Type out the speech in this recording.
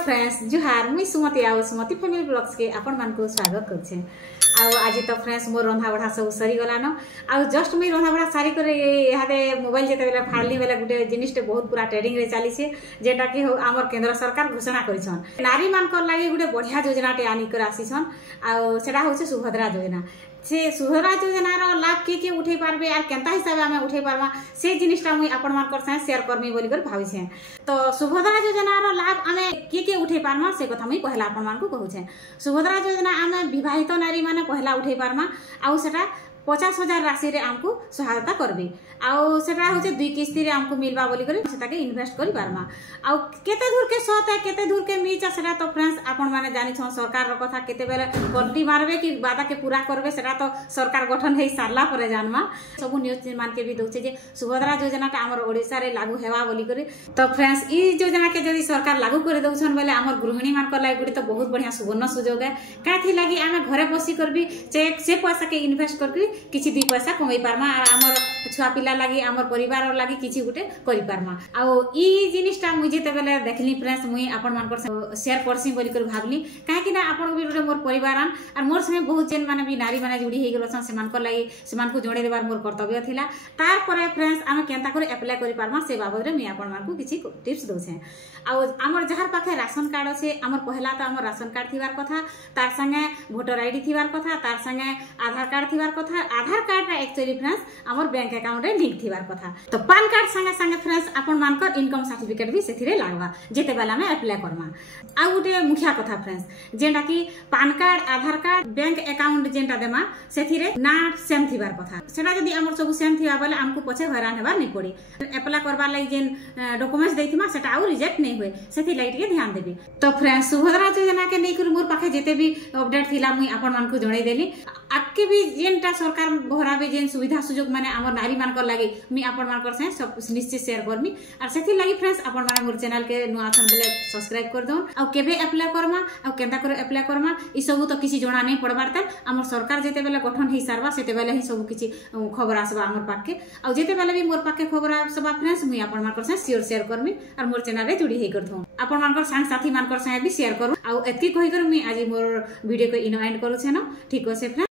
Friends जुहार मुई सुमति आउ सुमति family blogs के आपण मान को स्वागत करछे। आज तो फ्रेंड्स मोर रंधा बढ़ा सब सरी गलान आ जस्ट मुई रंधा बढ़ा सारी करे इहादे मोबाइल जेते बेला फाड़ली बेला गुटे जिनिसटे बहुत पूरा ट्रेडिंग रे चली छे जेटा कि हमर केंद्र सरकार घोषणा करिछन नारी मान को लागि गुटे बढ़िया योजनाटे आनी कर आसीछन आ सेटा होছে सुभद्रा योजना। से सुभद्रा योजना रो लाभ के उठे पारबे आर केंता हिसाब आमे उठे पारमा से जिनिसटा मुई आपण मानकर साथ शेयर करमी बोली कर भावी छे। तो सुभद्रा योजना रो लाभ आमे के उठे पारमा से कथा मुई पहला आपण मान को कहू छे। सुभद्रा योजना आमे विवाहित नारी माने पहला उठे पारमा आ सेटा 50,000 राशि रे हमको सहायता करबे आउ सेटा होचे 2 किस्ती रे हमको मिलबा बोली करे सेटाके इन्वेस्ट करि पारमा आउ केते दूर के सत है केते दूर के मीच सेटा तो फ्रेंड्स आपण माने जानि छ सरकार रो कथा केते बेले पलटी मारबे कि वादा के पूरा करबे सेटा तो सरकार गठन हे सारला परे जानमा सब न्यूज मान के भी दोचे जे सुभद्रा योजना का हमर ओडिसा रे लागू हेवा बोली करे। तो फ्रेंड्स ई योजना के जदी सरकार लागू करे दउछन बेले हमर गृहिणी मान को लागि गुडी तो बहुत बढ़िया सुवर्ण सुयोग है काथि लागि आमे घरे बसी करबी से पैसा के इन्वेस्ट करबी किछि 2 पैसा कमाई पारमा हमर छुआ पिला लागि हमर परिवार लागि किछि गुटे करि पारमा आ ई जिनिसटा मुई जेते बेले देखली फ्रेंड्स मुई आपण मान कर शेयर करसी बोली कर भाबली काहे कि ना आपण भी गुटे मोर परिवार और मोर संगे बहुत जेन माने भी नारी माने जुड़ी हे गेलसन से मान को लागि से मान को जोड़े देबार मोर कर्तव्य थिला। तार परे फ्रेंड्स आमे केनता करे अप्लाई करि पारमा से बाबद रे मुई आपण मान को किछि टिप्स दोछे। आ हमर जहार पाखे राशन कार्ड আছে हमर पहला तो हमर राशन कार्ड थिबार कथा तार संगे वोटर आईडी थिबार कथा तार संगे आधार कार्ड थिबार कथा आधार कार्ड एक्चुअली फ्रेंड्स हमर बैंक अकाउंट रे लिंक थिबार कथा। तो पान कार्ड संगे संगे फ्रेंड्स आपण मानकर इनकम सर्टिफिकेट भी सेथिरे लागबा जेते बेला में अप्लाई करमा। आ गुटे मुखिया कथा फ्रेंड्स जेंटा कि पान कार्ड आधार कार्ड बैंक अकाउंट जेंटा देमा सेथिरे ना सेम थिबार कथा सेटा जदी हमर सब सेम थिबा बेले हमको पछे हैरान हेबार नै पड़ी अप्लाई करबा लागि जेन डॉक्यूमेंट्स दैथिमा सेटा आउ रिजेक्ट नै होय सेथि लाइट के ध्यान देबी। तो फ्रेंड्स सुभद्रा योजना के नै कर मोर पाखे जेते भी अपडेट थिला मुई आपण मान को जणाई देली आके भी जेनटा सरकार बहराबे जेन सुविधा सुयोग माने हमर नारी मान को लागि मी आपण मान कर से सब निश्चित शेयर करमी और सेथि लागि फ्रेंड्स आपण माने मोर चैनल के नुआ छन बेले सब्सक्राइब कर दो आ केबे अप्लाई करमा आ केंता करे अप्लाई करमा ई सब तो किछि जणा नै पड़बार त हमर सरकार जेते बेले गठन हे सारबा सेते बेले ही सब किछि खबर आसबा हमर पाखे आ जेते बेले भी मोर पाखे खबर आसबा फ्रेंड्स मुई आपण मान कर से शेयर करमी और मोर चैनल रे जुड़ी हे कर दो आपण मान कर संग साथी मान कर से भी शेयर करू आ एति कहि कर मी आज मोर वीडियो को इनवाइट करू छे न ठीक আছে।